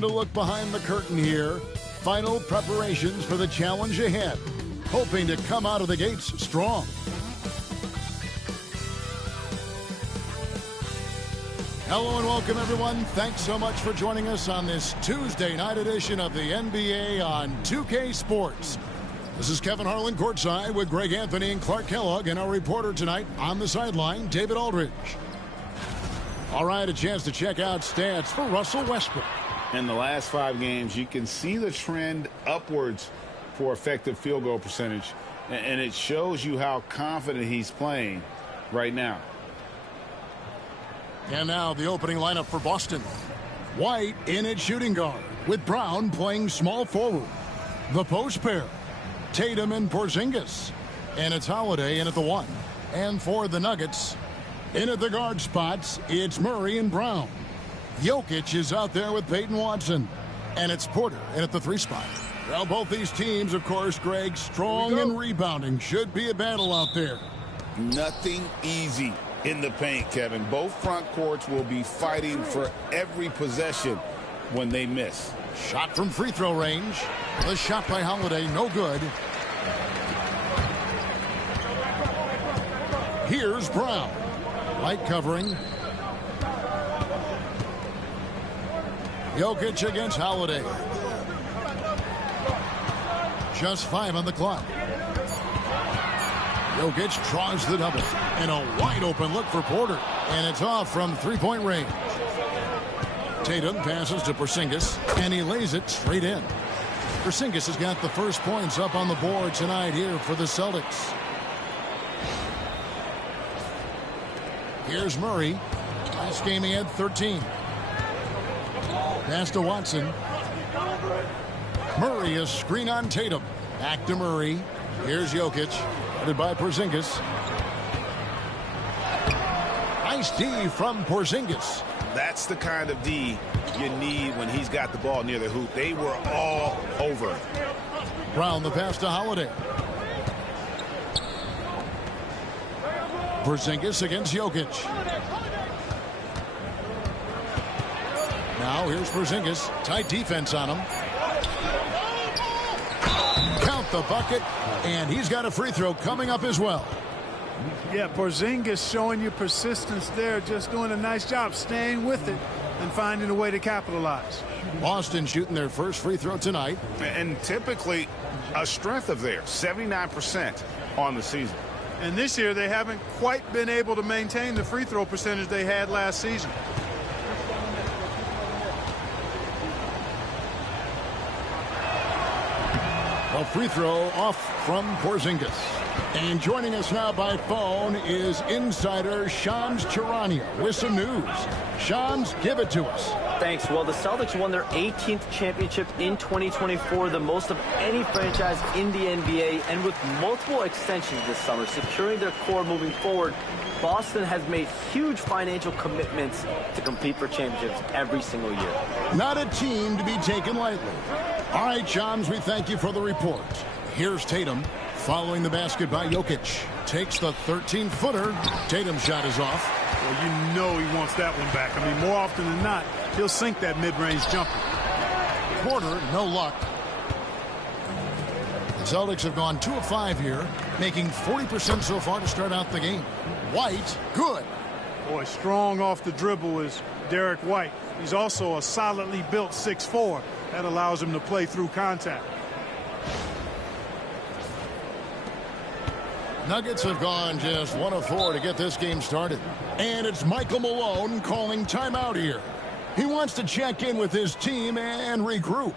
Time to look behind the curtain here. Final preparations for the challenge ahead. Hoping to come out of the gates strong. Hello and welcome, everyone. Thanks so much for joining us on this Tuesday night edition of the NBA on 2K Sports. This is Kevin Harlan courtside with Greg Anthony and Clark Kellogg, and our reporter tonight on the sideline, David Aldridge. All right, a chance to check out stats for Russell Westbrook. In the last 5 games, you can see the trend upwards for effective field goal percentage, and it shows you how confident he's playing right now. And now the opening lineup for Boston. White in at shooting guard, with Brown playing small forward. The post pair, Tatum and Porzingis. And it's Holiday in at the 1. And for the Nuggets, in at the guard spots, it's Murray and Brown. Jokic is out there with Peyton Watson. And it's Porter in at the 3 spot. Well, both these teams, of course, Greg, strong and rebounding. Should be a battle out there. Nothing easy in the paint, Kevin. Both front courts will be fighting for every possession when they miss. Shot from free throw range. The shot by Holiday, no good. Here's Brown. Light covering. Jokic against Holiday. Just 5 on the clock. Jokic draws the double. And a wide open look for Porter. And it's off from 3-point range. Tatum passes to Porzingis. And he lays it straight in. Porzingis has got the first points up on the board tonight here for the Celtics. Here's Murray. Last game he had 13. Pass to Watson. Murray, a screen on Tatum. Back to Murray. Here's Jokic. Headed by Porzingis. Nice D from Porzingis. That's the kind of D you need when he's got the ball near the hoop. They were all over him. Brown, the pass to Holiday. Porzingis against Jokic. Now here's Porzingis. Tight defense on him. Count the bucket, and he's got a free throw coming up as well. Yeah, Porzingis showing you persistence there, just doing a nice job staying with it and finding a way to capitalize. Boston shooting their first free throw tonight. And typically a strength of theirs, 79% on the season. And this year they haven't quite been able to maintain the free throw percentage they had last season. A free throw off from Porzingis. And joining us now by phone is insider Shams Charania with some news. Shams, give it to us. Thanks. Well, the Celtics won their 18th championship in 2024, the most of any franchise in the NBA, and with multiple extensions this summer, securing their core moving forward, Boston has made huge financial commitments to compete for championships every single year. Not a team to be taken lightly. All right, Shams, we thank you for the report. Here's Tatum. Following the basket by Jokic. Takes the 13-footer. Tatum's shot is off. Well, you know he wants that one back. I mean, more often than not, he'll sink that mid-range jumper. Porter, no luck. The Celtics have gone 2 of 5 here, making 40% so far to start out the game. White, good. Boy, strong off the dribble is Derek White. He's also a solidly built 6'4". That allows him to play through contact. Nuggets have gone just 1 of 4 to get this game started. And it's Michael Malone calling timeout here. He wants to check in with his team and regroup.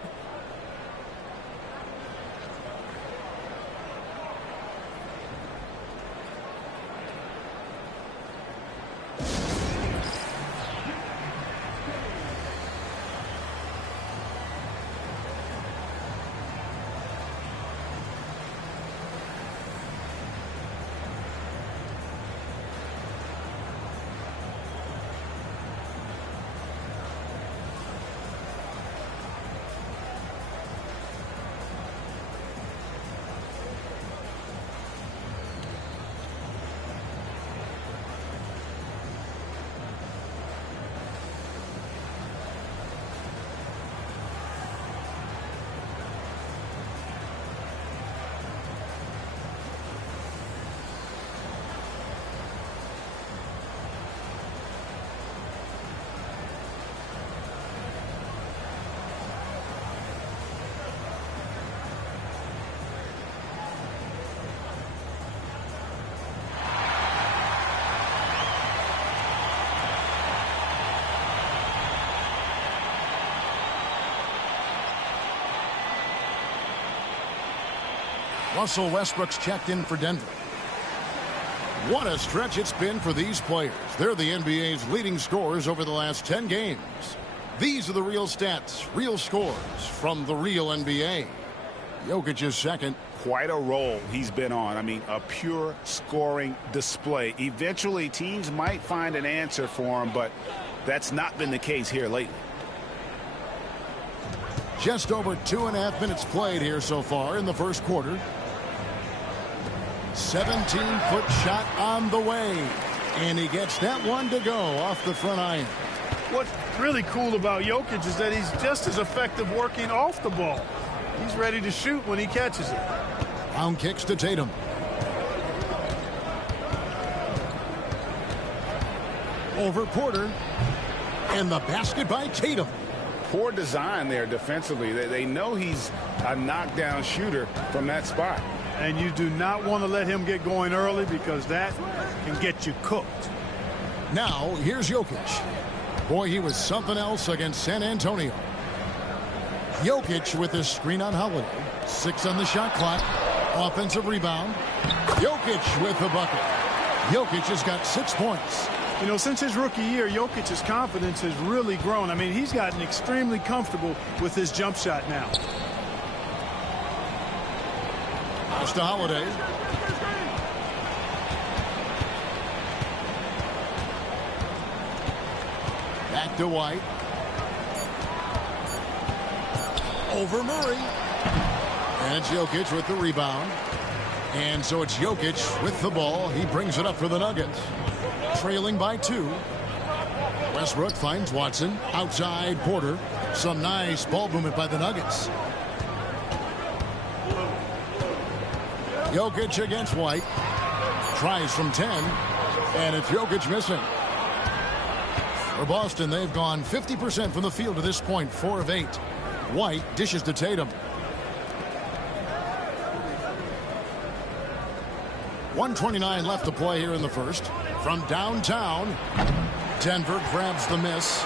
Russell Westbrook's checked in for Denver. What a stretch it's been for these players. They're the NBA's leading scorers over the last 10 games. These are the real stats, real scores from the real NBA. Jokic is second. Quite a role he's been on. I mean, a pure scoring display. Eventually, teams might find an answer for him, but that's not been the case here lately. Just over 2.5 minutes played here so far in the first quarter. 17-foot shot on the way. And he gets that one to go off the front iron. What's really cool about Jokic is that he's just as effective working off the ball. He's ready to shoot when he catches it. Brown kicks to Tatum. Over Porter. And the basket by Tatum. Poor design there defensively. They know he's a knockdown shooter from that spot. And you do not want to let him get going early because that can get you cooked. Now, here's Jokic. Boy, he was something else against San Antonio. Jokic with his screen on Holiday. 6 on the shot clock. Offensive rebound. Jokic with the bucket. Jokic has got 6 points. You know, since his rookie year, Jokic's confidence has really grown. I mean, he's gotten extremely comfortable with his jump shot now. Pass to Holiday. Back to White. Over Murray. And it's Jokic with the rebound. And so it's Jokic with the ball. He brings it up for the Nuggets. Trailing by 2. Westbrook finds Watson. Outside Porter. Some nice ball movement by the Nuggets. Jokic against White. Tries from 10. And it's Jokic missing. For Boston, they've gone 50% from the field to this point. 4 of 8. White dishes to Tatum. 1:29 left to play here in the first. From downtown, Denver grabs the miss.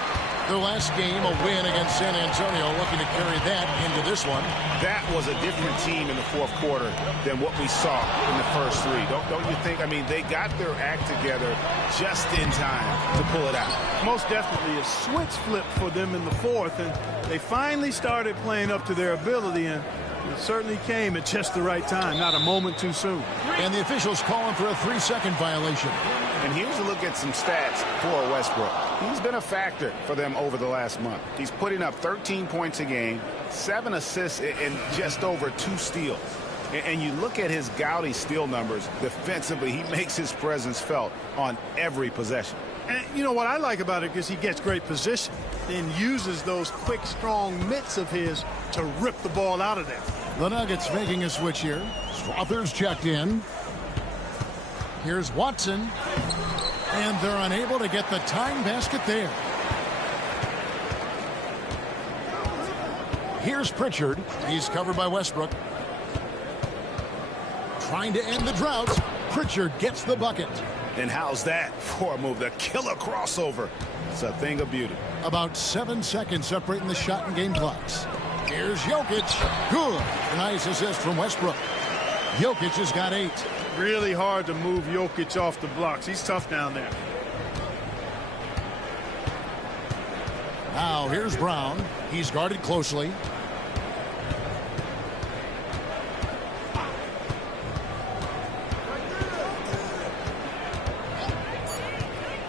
Their last game, a win against San Antonio, looking to carry that into this one. That was a different team in the fourth quarter than what we saw in the first 3. Don't you think? I mean, they got their act together just in time to pull it out. Most definitely a switch flip for them in the fourth, and they finally started playing up to their ability, and it certainly came at just the right time, not a moment too soon. And the officials calling for a 3-second violation. And here's a look at some stats for Westbrook. He's been a factor for them over the last month. He's putting up 13 points a game, 7 assists, and just over 2 steals. And you look at his gaudy steal numbers defensively, he makes his presence felt on every possession. And you know what I like about it is he gets great position, then uses those quick, strong mitts of his to rip the ball out of there. The Nuggets making a switch here. Strother's checked in. Here's Watson. And they're unable to get the tying basket there. Here's Pritchard. He's covered by Westbrook. Trying to end the drought. Pritchard gets the bucket. And how's that for a move? The killer crossover. It's a thing of beauty. About 7 seconds separating the shot and game clocks. Here's Jokic. Good. Nice assist from Westbrook. Jokic has got 8. Really hard to move Jokic off the blocks. He's tough down there. Now here's Brown. He's guarded closely.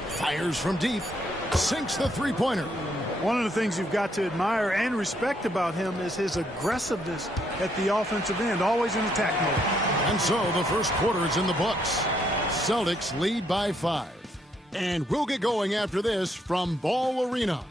Fires from deep. Sinks the three-pointer. One of the things you've got to admire and respect about him is his aggressiveness at the offensive end, always in attack mode. And so the first quarter is in the books. Celtics lead by 5. And we'll get going after this from Ball Arena.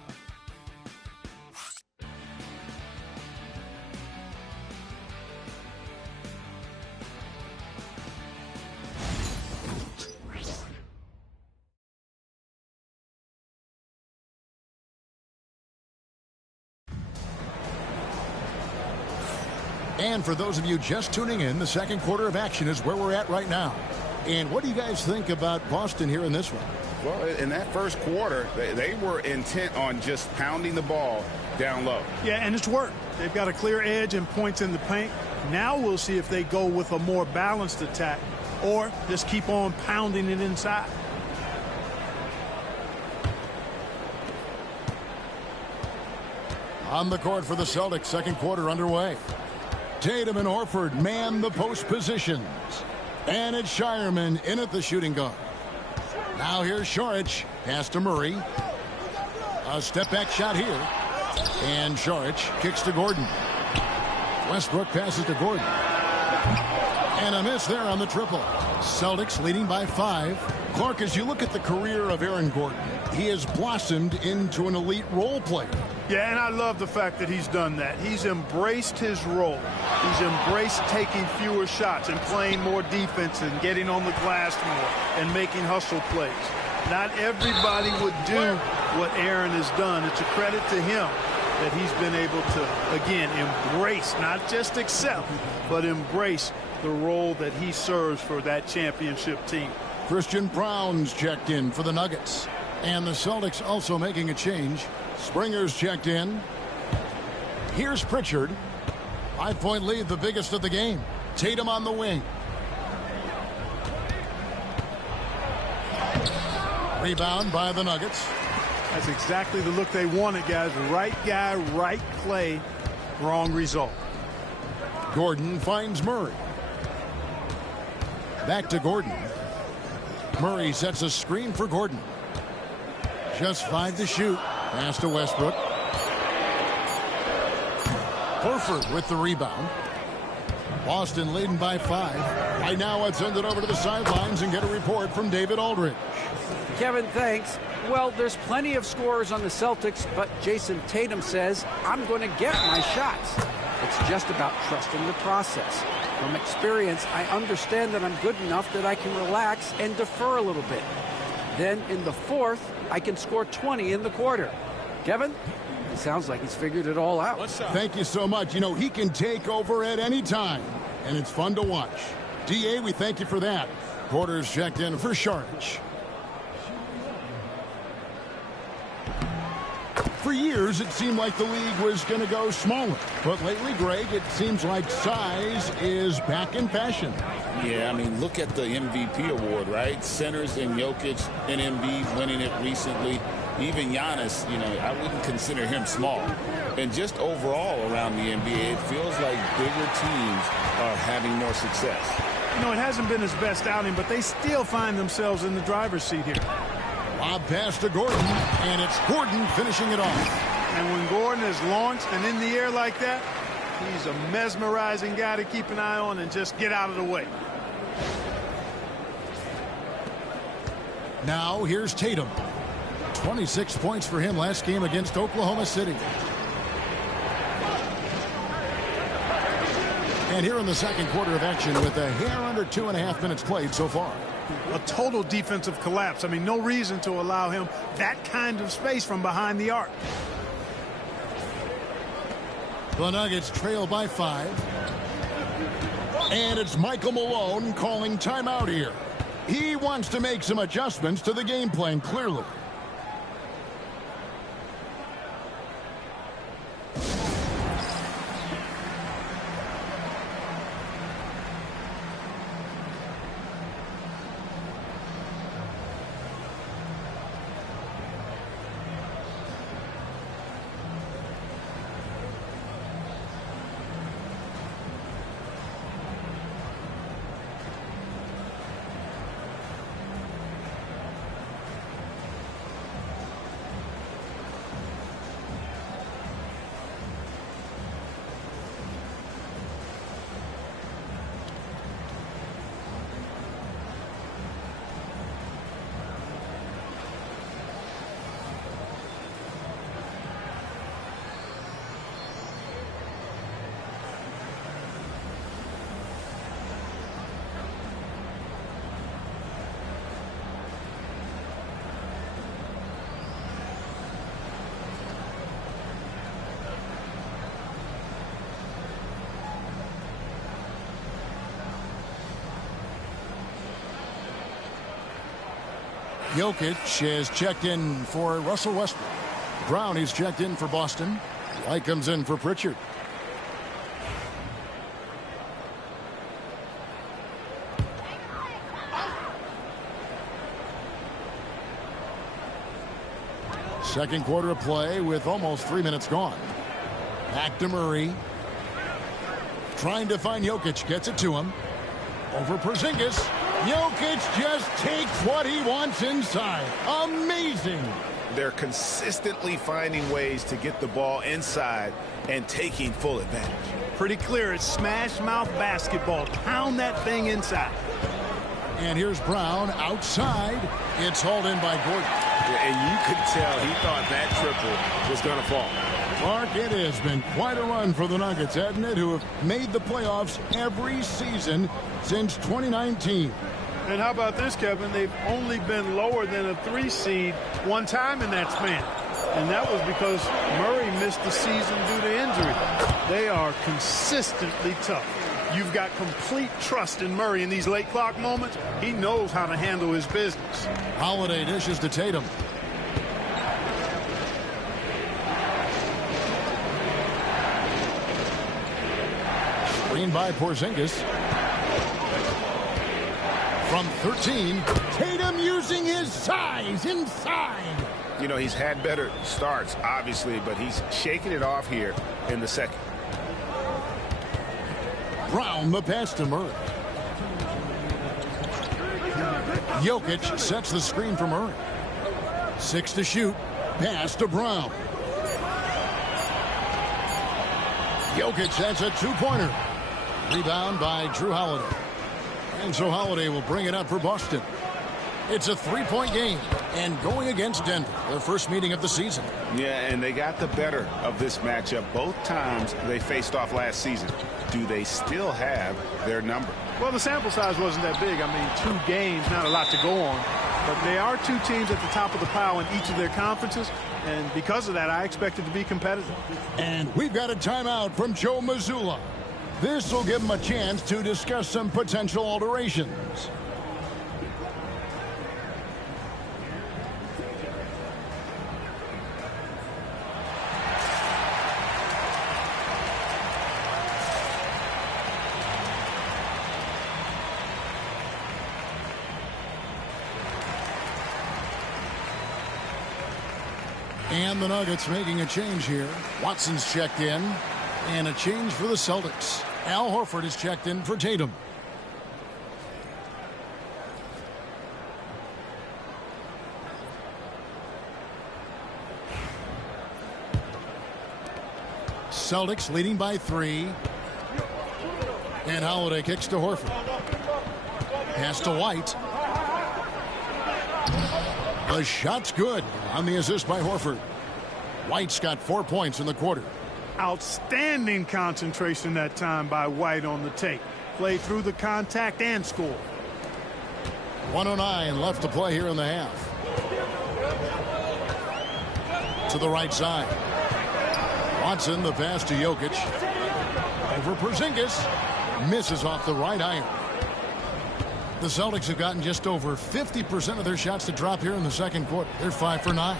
And for those of you just tuning in, the second quarter of action is where we're at right now. And what do you guys think about Boston here in this one? Well, in that first quarter, they were intent on just pounding the ball down low. Yeah, and it's worked. They've got a clear edge and points in the paint. Now we'll see if they go with a more balanced attack or just keep on pounding it inside. On the court for the Celtics, second quarter underway. Tatum and Horford man the post positions. And it's Shireman in at the shooting guard. Now here's Šarić. Pass to Murray. A step-back shot here. And Šarić kicks to Gordon. Westbrook passes to Gordon. And a miss there on the triple. Celtics leading by 5. Clark, as you look at the career of Aaron Gordon, he has blossomed into an elite role player. Yeah, and I love the fact that he's done that. He's embraced his role. He's embraced taking fewer shots and playing more defense and getting on the glass more and making hustle plays. Not everybody would do what Aaron has done. It's a credit to him that he's been able to, again, embrace, not just accept, but embrace the role that he serves for that championship team. Christian Brown's checked in for the Nuggets. And the Celtics also making a change. Springer's checked in. Here's Pritchard. 5-point lead, the biggest of the game. Tatum on the wing. Rebound by the Nuggets. That's exactly the look they wanted, guys. Right guy, right play, wrong result. Gordon finds Murray. Back to Gordon. Murray sets a screen for Gordon. Just 5 to shoot. Pass to Westbrook. Horford with the rebound. Boston leading by 5. Right now, let's send it over to the sidelines and get a report from David Aldridge. Kevin, thanks. Well, there's plenty of scorers on the Celtics, but Jason Tatum says, I'm going to get my shots. It's just about trusting the process. From experience, I understand that I'm good enough that I can relax and defer a little bit. Then in the fourth, I can score 20 in the quarter. Kevin, it sounds like he's figured it all out. Thank you so much. You know, he can take over at any time, and it's fun to watch. DA, we thank you for that. Porter's checked in for Šarić. For years, it seemed like the league was going to go smaller. But lately, Greg, it seems like size is back in fashion. Yeah, I mean, look at the MVP award, right? Centers and Jokic and Embiid winning it recently. Even Giannis, you know, I wouldn't consider him small. And just overall around the NBA, it feels like bigger teams are having more success. You know, it hasn't been his best outing, but they still find themselves in the driver's seat here. Lob pass to Gordon, and it's Gordon finishing it off. And when Gordon is launched and in the air like that, he's a mesmerizing guy to keep an eye on and just get out of the way. Now here's Tatum. 26 points for him last game against Oklahoma City. And here in the second quarter of action with a hair under 2.5 minutes played so far. A total defensive collapse. I mean, no reason to allow him that kind of space from behind the arc. The Nuggets trail by 5. And it's Michael Malone calling timeout here. He wants to make some adjustments to the game plan, clearly. Jokic has checked in for Russell Westbrook. Brown, he's checked in for Boston. White comes in for Pritchard. Second quarter of play with almost 3 minutes gone. Back to Murray. Trying to find Jokic. Gets it to him. Over Porzingis. Jokic just takes what he wants inside. Amazing. They're consistently finding ways to get the ball inside and taking full advantage. Pretty clear. It's smash mouth basketball. Pound that thing inside. And here's Brown outside. It's hauled in by Gordon. And you could tell he thought that triple was going to fall. Mark, it has been quite a run for the Nuggets, hasn't it, who have made the playoffs every season since 2019. And how about this, Kevin? They've only been lower than a 3 seed one time in that span. And that was because Murray missed the season due to injury. They are consistently tough. You've got complete trust in Murray in these late clock moments. He knows how to handle his business. Holiday dishes to Tatum. Screen by Porzingis. From 13, Tatum using his size inside. You know, he's had better starts, obviously, but he's shaking it off here in the second. Brown the pass to Murray. Jokic sets the screen for Murray. 6 to shoot. Pass to Brown. Jokic has a 2-pointer. Rebound by Drew Holiday. And so Holiday will bring it up for Boston. It's a 3-point game. And going against Denver, their first meeting of the season. Yeah, and they got the better of this matchup both times they faced off last season. Do they still have their number? Well, the sample size wasn't that big. I mean, 2 games, not a lot to go on. But they are 2 teams at the top of the pile in each of their conferences. And because of that, I expect it to be competitive. And we've got a timeout from Joe Mazzulla. This will give him a chance to discuss some potential alterations. And the Nuggets making a change here. Watson's checked in. And a change for the Celtics. Al Horford is checked in for Tatum. Celtics leading by 3. And Holiday kicks to Horford. Pass to White. The shot's good on the assist by Horford. White's got 4 points in the quarter. Outstanding concentration that time by White on the tape. Played through the contact and scored. 1:09 left to play here in the half. To the right side. Watson, the pass to Jokic. Over Porzingis. Misses off the right iron. The Celtics have gotten just over 50% of their shots to drop here in the second quarter. They're 5 for 9.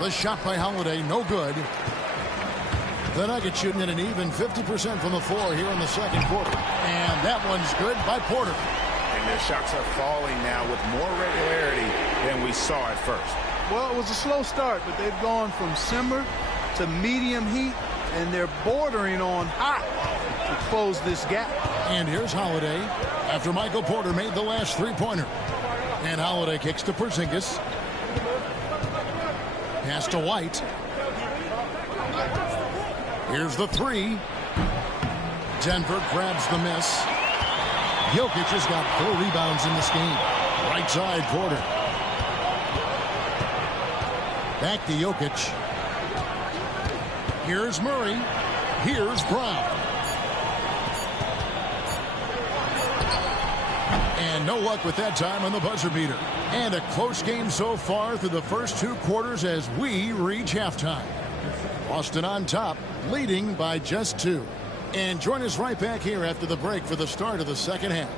The shot by Holiday, no good. The Nuggets shooting at an even 50% from the floor here in the second quarter. And that one's good by Porter. And their shots are falling now with more regularity than we saw at first. Well, it was a slow start, but they've gone from simmer to medium heat, and they're bordering on hot to close this gap. And here's Holiday after Michael Porter made the last 3-pointer. And Holiday kicks to Porzingis. Pass to White. Here's the 3. Denver grabs the miss. Jokic has got 4 rebounds in this game. Right side, Porter. Back to Jokic. Here's Murray. Here's Brown. And no luck with that time on the buzzer beater. And a close game so far through the first 2 quarters as we reach halftime. Boston on top, leading by just 2. And join us right back here after the break for the start of the second half.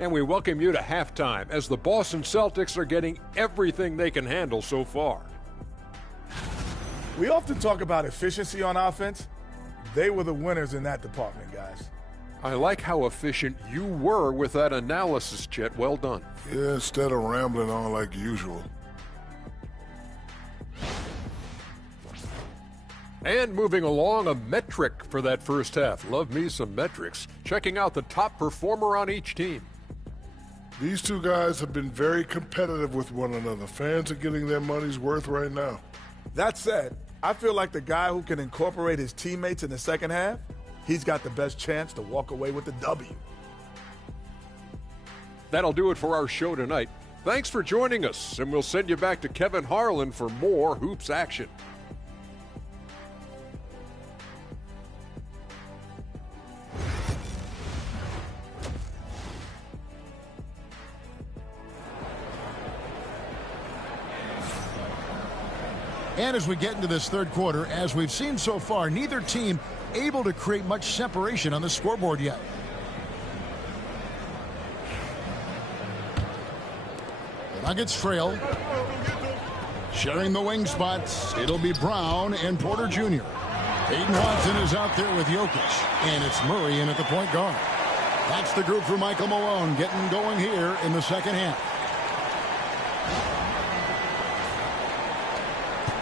And we welcome you to halftime as the Boston Celtics are getting everything they can handle so far. We often talk about efficiency on offense. They were the winners in that department, guys. I like how efficient you were with that analysis, Chet. Well done. Yeah, instead of rambling on like usual. And moving along, a metric for that first half. Love me some metrics. Checking out the top performer on each team. These two guys have been very competitive with one another. Fans are getting their money's worth right now. That said, I feel like the guy who can incorporate his teammates in the second half, he's got the best chance to walk away with the W. That'll do it for our show tonight. Thanks for joining us, and we'll send you back to Kevin Harlan for more hoops action. And as we get into this third quarter, as we've seen so far, neither team able to create much separation on the scoreboard yet. The Nuggets trail. Sharing the wing spots, it'll be Brown and Porter Jr. Peyton Watson is out there with Jokic, and it's Murray in at the point guard. That's the group for Michael Malone getting going here in the second half.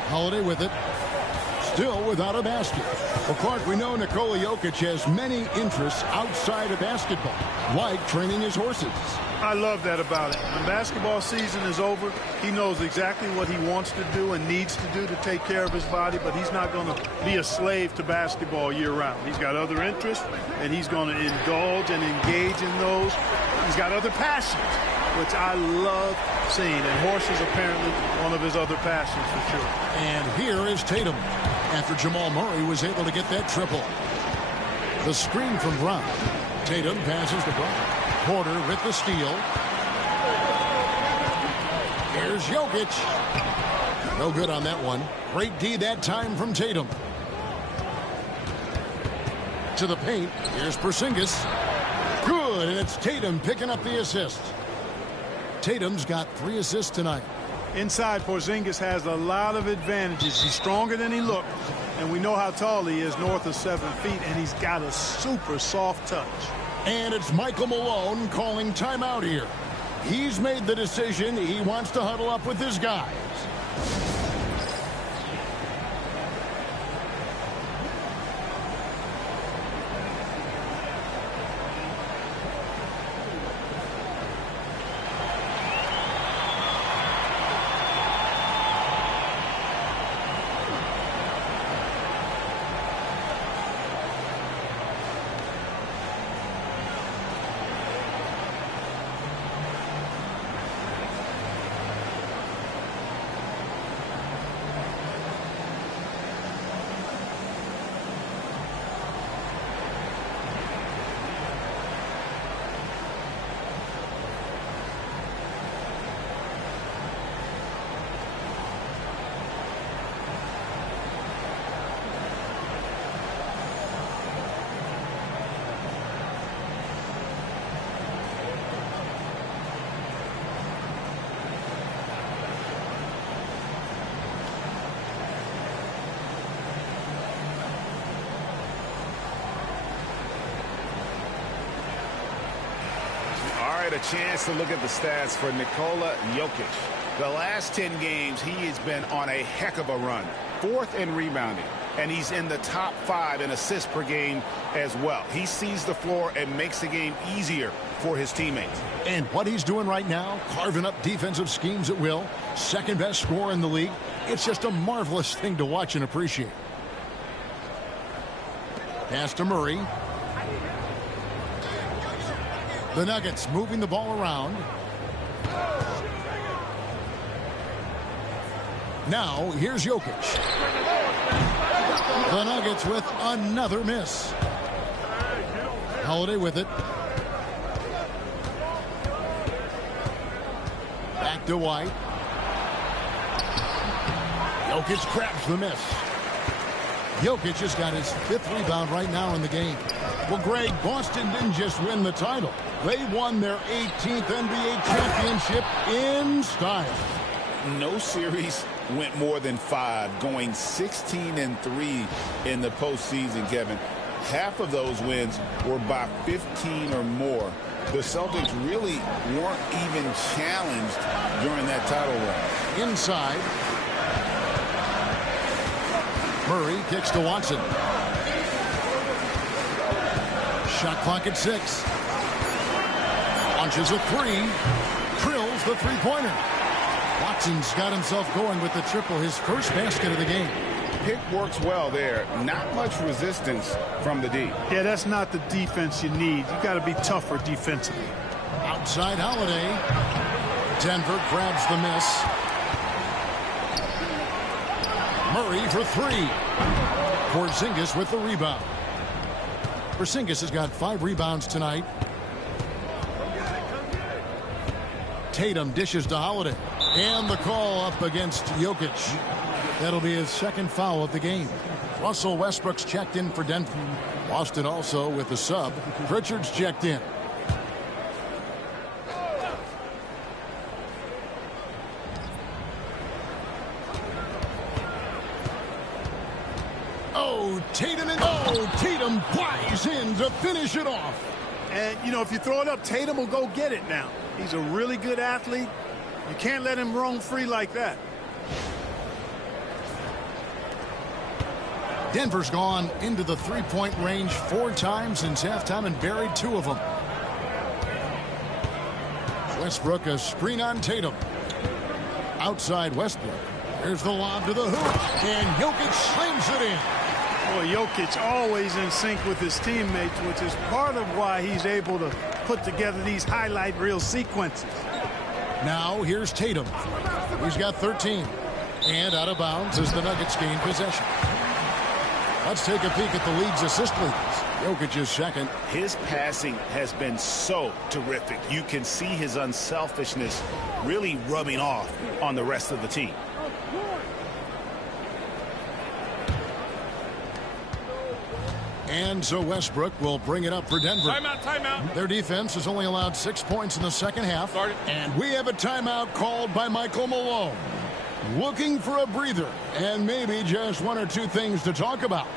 Holiday with it. Still without a basket. Well, Clark, we know Nikola Jokic has many interests outside of basketball, like training his horses. I love that about it. When basketball season is over, he knows exactly what he wants to do and needs to do to take care of his body, but he's not going to be a slave to basketball year-round. He's got other interests, and he's going to indulge and engage in those. He's got other passions, which I love seeing, and horses apparently one of his other passions for sure. And here is Tatum after Jamal Murray was able to get that triple. The screen from Brown. Tatum passes to Brown. Porter with the steal. Here's Jokic. No good on that one. Great D that time from Tatum. To the paint. Here's Porzingis. Good, and it's Tatum picking up the assist. Tatum's got 3 assists tonight. Inside, Porzingis has a lot of advantages. He's stronger than he looks, and we know how tall he is, north of 7 feet, and he's got a super soft touch. And it's Michael Malone calling timeout here. He's made the decision. He wants to huddle up with his guys. A chance to look at the stats for Nikola Jokic. The last 10 games, he has been on a heck of a run. 4th in rebounding, and he's in the top 5 in assists per game as well. He sees the floor and makes the game easier for his teammates. And what he's doing right now, carving up defensive schemes at will, second best scorer in the league. It's just a marvelous thing to watch and appreciate. Pass to Murray. The Nuggets moving the ball around. Now, here's Jokic. The Nuggets with another miss. Holiday with it. Back to White. Jokic grabs the miss. Jokic has got his 5th rebound right now in the game. Well, Greg, Boston didn't just win the title. They won their 18th NBA championship in style. No series went more than 5, going 16-3 in the postseason, Kevin. Half of those wins were by 15 or more. The Celtics really weren't even challenged during that title run. Inside. Murray kicks to Watson. Shot clock at 6. Launches a 3. Drills the three-pointer. Watson's got himself going with the triple, his first basket of the game. Pick works well there. Not much resistance from the D. Yeah, that's not the defense you need. You got to be tougher defensively. Outside Holiday. Denver grabs the miss. Murray for 3. Porzingis with the rebound. Porzingis has got 5 rebounds tonight. Tatum dishes to Holiday. And the call up against Jokic. That'll be his 2nd foul of the game. Russell Westbrook's checked in for Denver. Boston also with the sub. Pritchard's checked in. Tatum flies in to finish it off. And, you know, if you throw it up, Tatum will go get it now. He's a really good athlete. You can't let him roam free like that. Denver's gone into the three-point range 4 times since halftime and buried 2 of them. Westbrook a screen on Tatum. Outside Westbrook. Here's the lob to the hoop. And Jokic slams it in. Boy, Jokic always in sync with his teammates, which is part of why he's able to put together these highlight reel sequences. Now here's Tatum. He's got 13. And out of bounds as the Nuggets gain possession. Let's take a peek at the league's assist leaders. Jokic is 2nd. His passing has been so terrific. You can see his unselfishness really rubbing off on the rest of the team. And so Westbrook will bring it up for Denver. Timeout. Their defense has only allowed 6 points in the 2nd half. And we have a timeout called by Michael Malone. Looking for a breather and maybe just 1 or 2 things to talk about.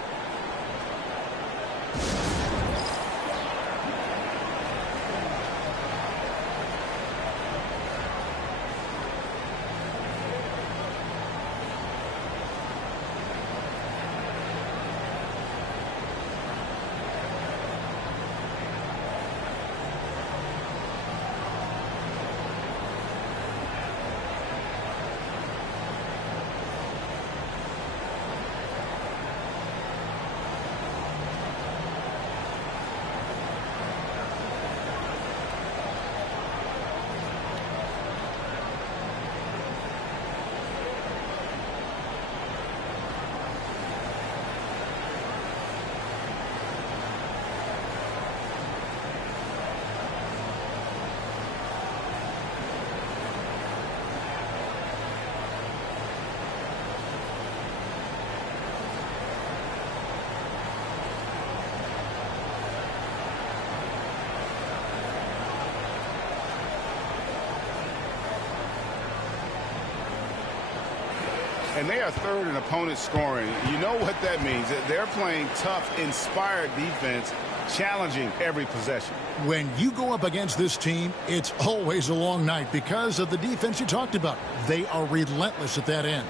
And they are 3rd in opponent scoring. You know what that means. They're playing tough, inspired defense, challenging every possession. When you go up against this team, it's always a long night because of the defense you talked about. They are relentless at that end.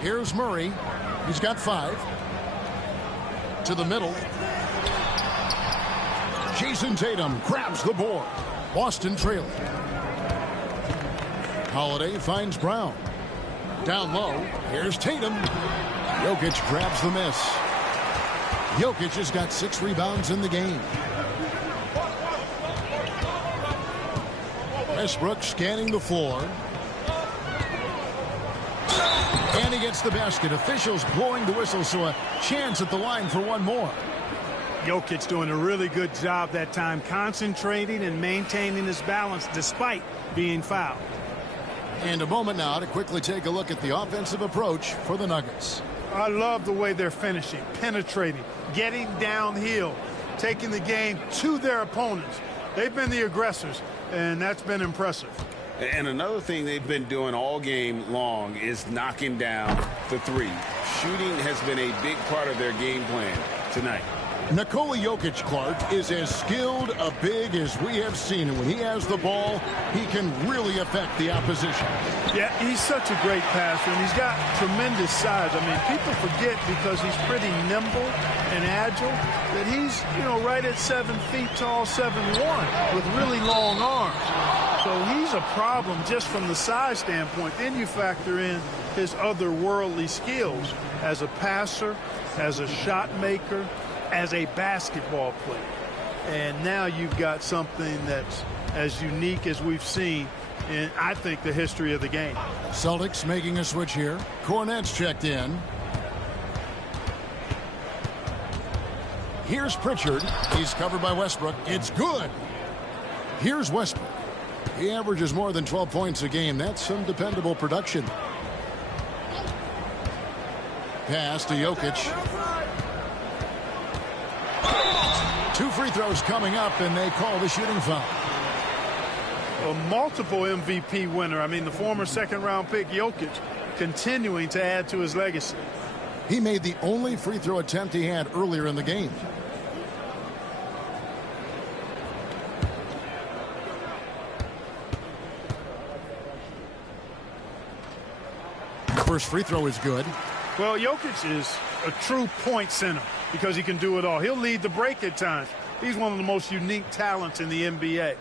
Here's Murray. He's got 5. To the middle. Jason Tatum grabs the board. Boston trailing. Holiday finds Brown. Down low. Here's Tatum. Jokic grabs the miss. Jokic has got 6 rebounds in the game. Westbrook scanning the floor. And he gets the basket. Officials blowing the whistle, so a chance at the line for 1 more. Jokic doing a really good job that time, concentrating and maintaining his balance despite being fouled. And a moment now to quickly take a look at the offensive approach for the Nuggets. I love the way they're finishing, penetrating, getting downhill, taking the game to their opponents. They've been the aggressors, and that's been impressive. And another thing they've been doing all game long is knocking down the three. Shooting has been a big part of their game plan tonight. Nikola Jokic, Clark, is as skilled a big as we have seen. And when he has the ball, he can really affect the opposition. Yeah, he's such a great passer, and he's got tremendous size. I mean, people forget because he's pretty nimble and agile that he's, right at 7 feet tall, 7'1", with really long arms. So he's a problem just from the size standpoint. Then you factor in his otherworldly skills as a passer, as a shot maker, as a basketball player. And now you've got something that's as unique as we've seen in, I think, the history of the game. Celtics making a switch here. Cornette's checked in. Here's Pritchard. He's covered by Westbrook. It's good. Here's Westbrook. He averages more than 12 points a game. That's some dependable production. Pass to Jokic. 2 free throws coming up, and they call the shooting foul. A multiple MVP winner. I mean, the former second-round pick, Jokic, continuing to add to his legacy. He made the only free throw attempt he had earlier in the game. First free throw is good. Well, Jokic is a true point center because he can do it all. He'll lead the break at times. He's one of the most unique talents in the NBA.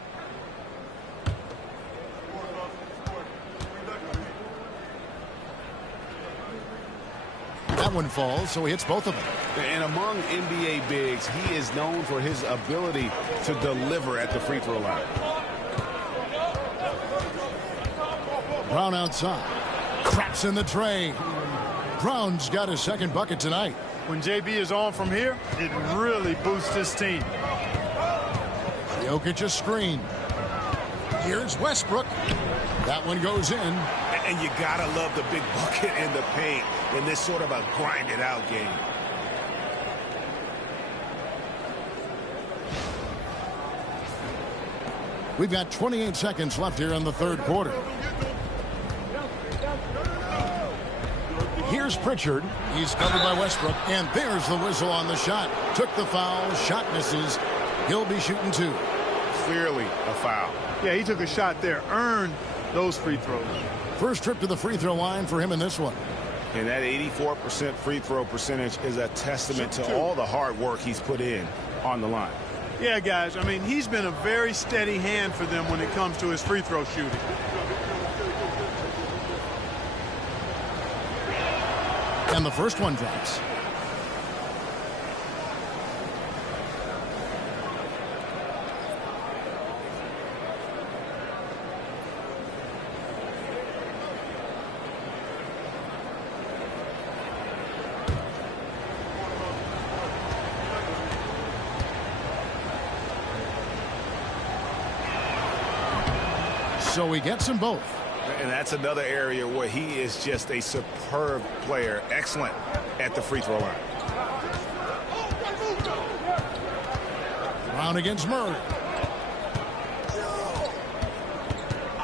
That one falls, so he hits both of them. And among NBA bigs, he is known for his ability to deliver at the free throw line. Brown outside. Craps in the tray. Brown's got his second bucket tonight. When JB is on from here, it really boosts his team. Jokic a screen. Here's Westbrook. That one goes in. And you gotta love the big bucket in the paint in this sort of a grinded out game. We've got 28 seconds left here in the third quarter. Here's Pritchard. He's covered by Westbrook, and there's the whistle on the shot. Took the foul. Shot misses. He'll be shooting 2. Clearly a foul. Yeah, he took a shot there. Earned those free throws. First trip to the free throw line for him in this one. And that 84% free throw percentage is a testament to all the hard work he's put in on the line. Yeah, guys, I mean, he's been a very steady hand for them when it comes to his free throw shooting. And the first one drops. So he gets them both. And that's another area where he is just a superb player. Excellent at the free throw line. Brown against Murray.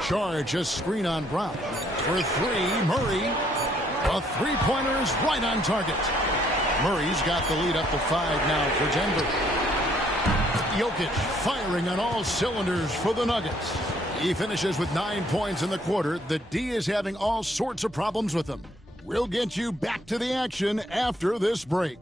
Charge a screen on Brown. For 3, Murray. A three-pointer is right on target. Murray's got the lead up to 5 now for Denver. Jokic firing on all cylinders for the Nuggets. He finishes with 9 points in the quarter. The D is having all sorts of problems with him. We'll get you back to the action after this break.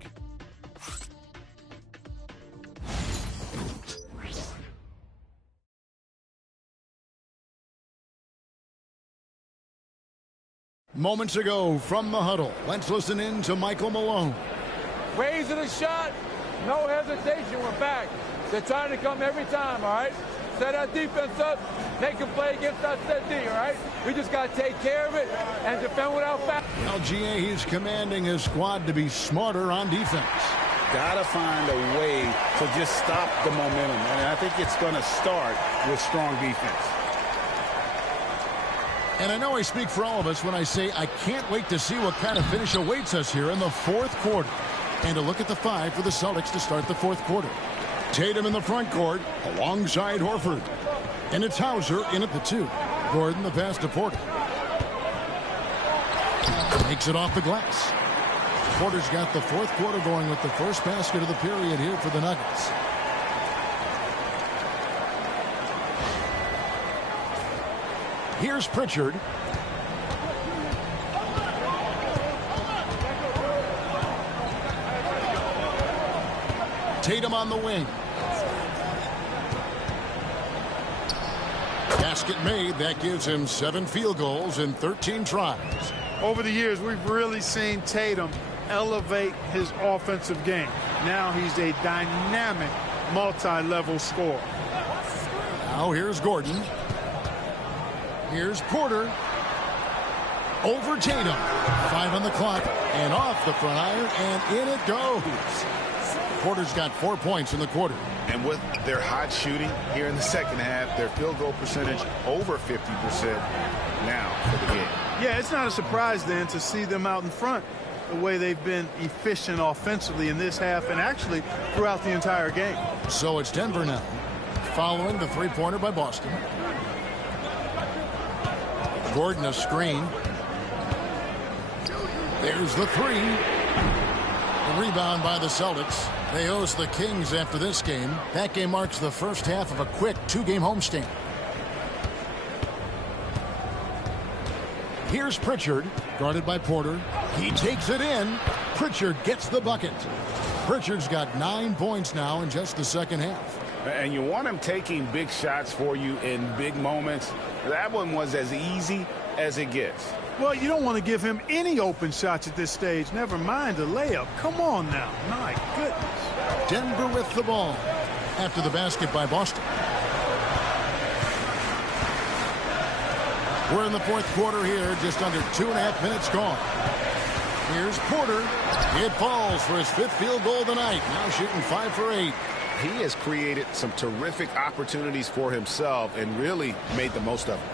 Moments ago from the huddle, let's listen in to Michael Malone. Raising a shot, no hesitation, we're back. They're trying to come every time, all right? Set our defense up, make a play against our set D, all right? We just got to take care of it and defend without foul. LGA, he's commanding his squad to be smarter on defense. got to find a way to just stop the momentum. And I think it's going to start with strong defense. And I know I speak for all of us when I say I can't wait to see what kind of finish awaits us here in the fourth quarter. And a look at the 5 for the Celtics to start the fourth quarter. Tatum in the front court alongside Horford. And it's Hauser in at the 2. Gordon the pass to Porter. Makes it off the glass. Porter's got the fourth quarter going with the first basket of the period here for the Nuggets. Here's Pritchard. Tatum on the wing. Basket made. That gives him 7 field goals in 13 tries. Over the years, we've really seen Tatum elevate his offensive game. Now he's a dynamic, multi-level scorer. Now here's Gordon. Here's Porter. Over Tatum. 5 on the clock. And off the front iron. And in it goes. Porter's got 4 points in the quarter. And with their hot shooting here in the second half, their field goal percentage over 50% now for the game. Yeah, it's not a surprise then to see them out in front the way they've been efficient offensively in this half and actually throughout the entire game. So it's Denver now, following the three-pointer by Boston. Gordon a screen. There's the 3. The rebound by the Celtics. They host the Kings after this game. That game marks the first half of a quick 2-game homestand. Here's Pritchard, guarded by Porter. He takes it in. Pritchard gets the bucket. Pritchard's got 9 points now in just the second half. And you want him taking big shots for you in big moments. That one was as easy as it gets. Well, you don't want to give him any open shots at this stage. Never mind a layup. Come on now. My goodness. Denver with the ball after the basket by Boston. We're in the fourth quarter here, just under 2.5 minutes gone. Here's Porter. It falls for his 5th field goal of the night. Now shooting 5 for 8. He has created some terrific opportunities for himself and really made the most of them.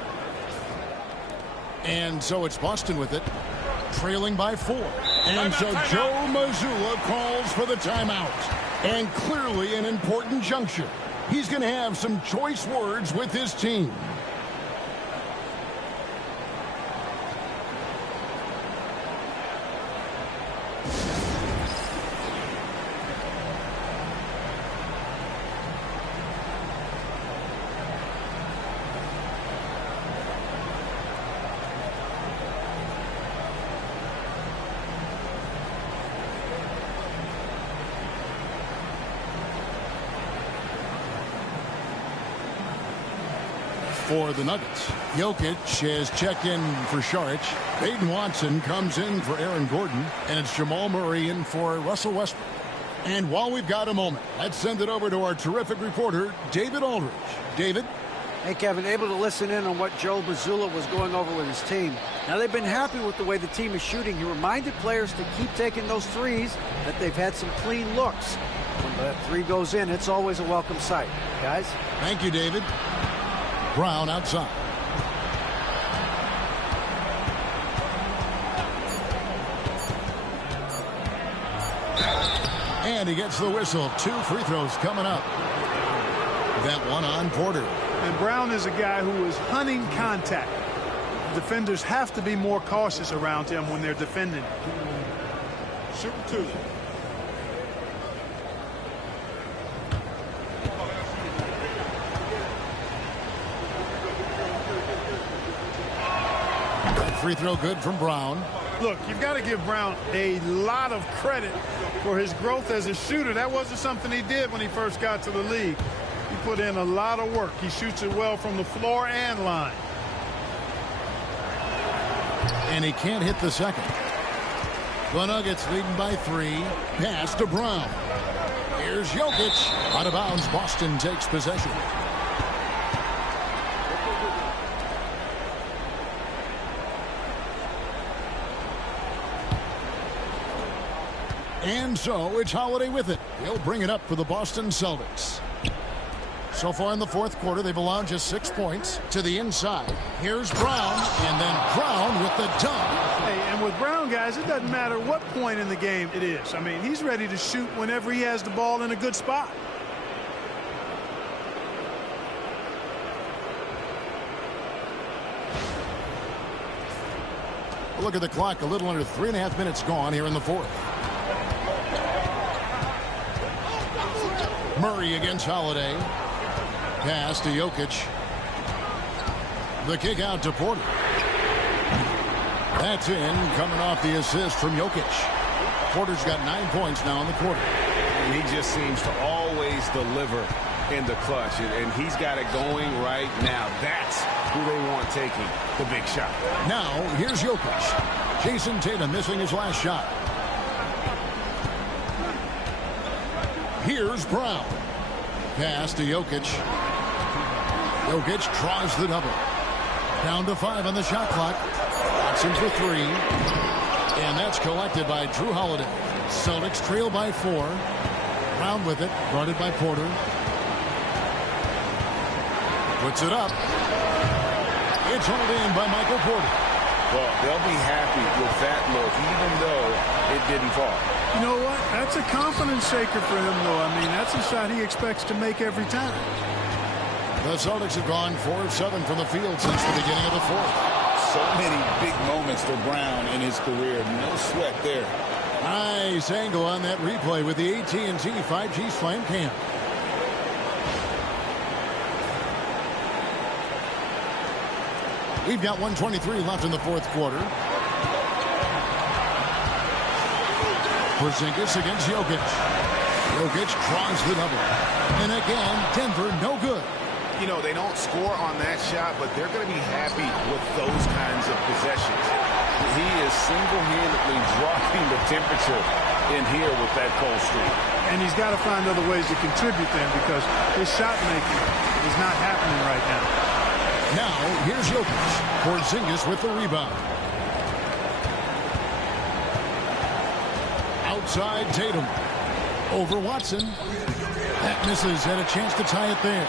And so it's Boston with it, trailing by 4. And so Joe Mazzulla calls for the timeout. And clearly an important juncture. He's going to have some choice words with his team. For the Nuggets, Jokic has checked in for Šarić. Peyton Watson comes in for Aaron Gordon. And it's Jamal Murray in for Russell Westbrook. And while we've got a moment, let's send it over to our terrific reporter, David Aldridge. David? Hey, Kevin, able to listen in on what Joe Mazzulla was going over with his team. Now, they've been happy with the way the team is shooting. He reminded players to keep taking those threes, that they've had some clean looks. When that 3 goes in, it's always a welcome sight. Guys? Thank you, David. Brown outside. And he gets the whistle. 2 free throws coming up. That one on Porter. And Brown is a guy who is hunting contact. Defenders have to be more cautious around him when they're defending. Shooting 2. Free throw good from Brown. Look, you've got to give Brown a lot of credit for his growth as a shooter. That wasn't something he did when he first got to the league. He put in a lot of work. He shoots it well from the floor and line. And he can't hit the second. The Nuggets leading by 3. Pass to Brown. Here's Jokic. Out of bounds. Boston takes possession. And so it's Holiday with it. He'll bring it up for the Boston Celtics. So far in the fourth quarter, they've allowed just 6 points to the inside. Here's Brown, and then Brown with the dunk. Hey, and with Brown, guys, it doesn't matter what point in the game it is. I mean, he's ready to shoot whenever he has the ball in a good spot. Look at the clock, a little under 3.5 minutes gone here in the fourth. Murray against Holiday. Pass to Jokic. The kick out to Porter. That's in, coming off the assist from Jokic. Porter's got 9 points now in the quarter. And he just seems to always deliver in the clutch, and he's got it going right now. That's who they want taking the big shot. Now, here's Jokic. Jason Tatum missing his last shot. Here's Brown. Pass to Jokic. Jokic draws the double. Down to 5 on the shot clock. Watson for 3. And that's collected by Drew Holiday. Celtics trail by 4. Brown with it, guarded by Porter. Puts it up. It's hauled in by Michael Porter. Well, they'll be happy with that look, even though it didn't fall. You know what? That's a confidence shaker for him, though. I mean, that's a shot he expects to make every time. The Celtics have gone 4 of 7 from the field since the beginning of the fourth. So many big moments for Brown in his career. No sweat there. Nice angle on that replay with the AT&T 5G Slam Cam. We've got 1:23 left in the fourth quarter. Porzingis against Jokic. Jokic draws the double. And again, Denver no good. You know, they don't score on that shot, but they're going to be happy with those kinds of possessions. He is single-handedly dropping the temperature in here with that cold streak. And he's got to find other ways to contribute then, because his shot making is not happening right now. Now, here's Jokic. Porzingis with the rebound. Outside Tatum. Over Watson. That misses, and a chance to tie it there.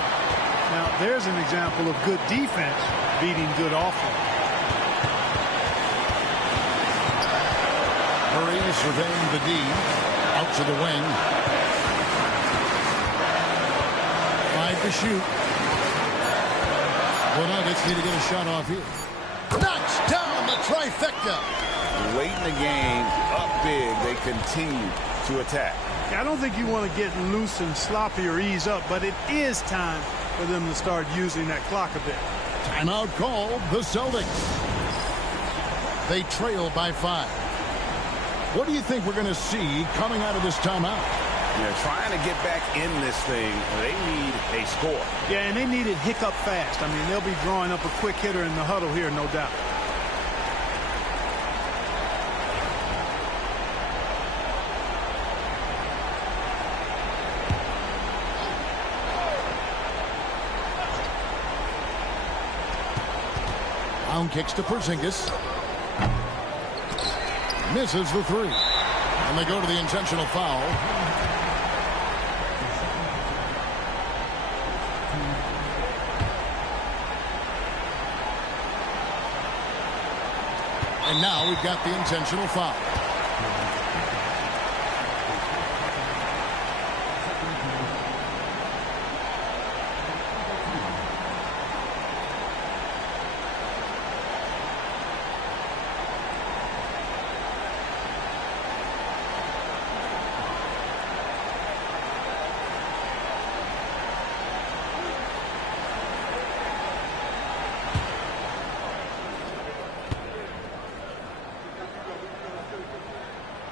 Now, there's an example of good defense beating good offense. Murray surveying the D. Out to the wing. 5 to shoot. The Nuggets need to get a shot off here. Knocks down the trifecta. Late in the game, up big, they continue to attack. I don't think you want to get loose and sloppy or ease up, but it is time for them to start using that clock a bit. Timeout called the Celtics. They trail by 5. What do you think we're going to see coming out of this timeout? They're trying to get back in this thing. They need a score. Yeah, and they need it hiccup fast. I mean, they'll be drawing up a quick hitter in the huddle here, no doubt. Brown kicks to Porzingis. Misses the 3. And they go to the intentional foul. And now we've got the intentional foul.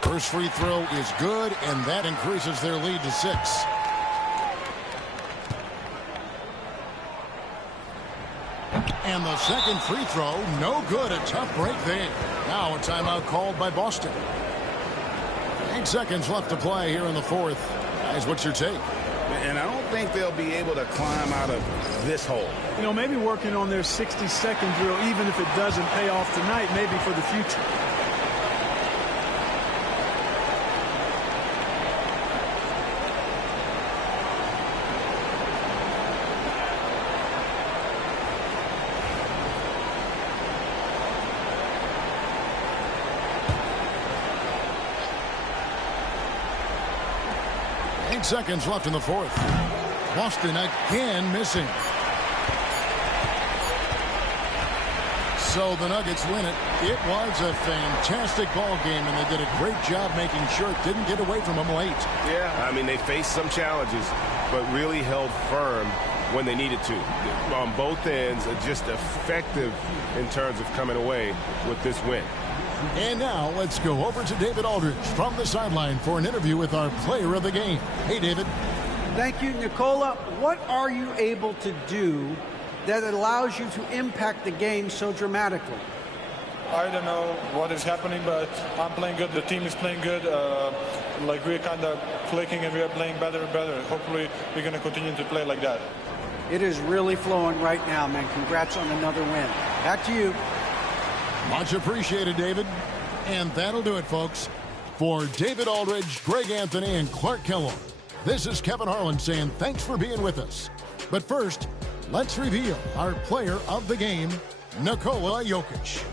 First free throw is good, and that increases their lead to 6. And the second free throw, no good. A tough break there. Now a timeout called by Boston. 8 seconds left to play here in the fourth. Guys, what's your take? And I don't think they'll be able to climb out of this hole. You know, maybe working on their 60-second drill, even if it doesn't pay off tonight, maybe for the future. 8 seconds left in the fourth. Boston again missing. So the Nuggets win it. It was a fantastic ball game, and they did a great job making sure it didn't get away from them late. Yeah, I mean, they faced some challenges, but really held firm when they needed to. On both ends, just effective in terms of coming away with this win. And now let's go over to David Aldridge from the sideline for an interview with our player of the game. Hey, David. Thank you, Nikola. What are you able to do that allows you to impact the game so dramatically? I don't know what is happening, but I'm playing good. The team is playing good. Like we're kind of clicking and we are playing better and better. Hopefully we're going to continue to play like that. It is really flowing right now, man. Congrats on another win. Back to you. Much appreciated, David. And that'll do it, folks. For David Aldridge, Greg Anthony, and Clark Kellogg, this is Kevin Harlan saying thanks for being with us. But first, let's reveal our player of the game, Nikola Jokic.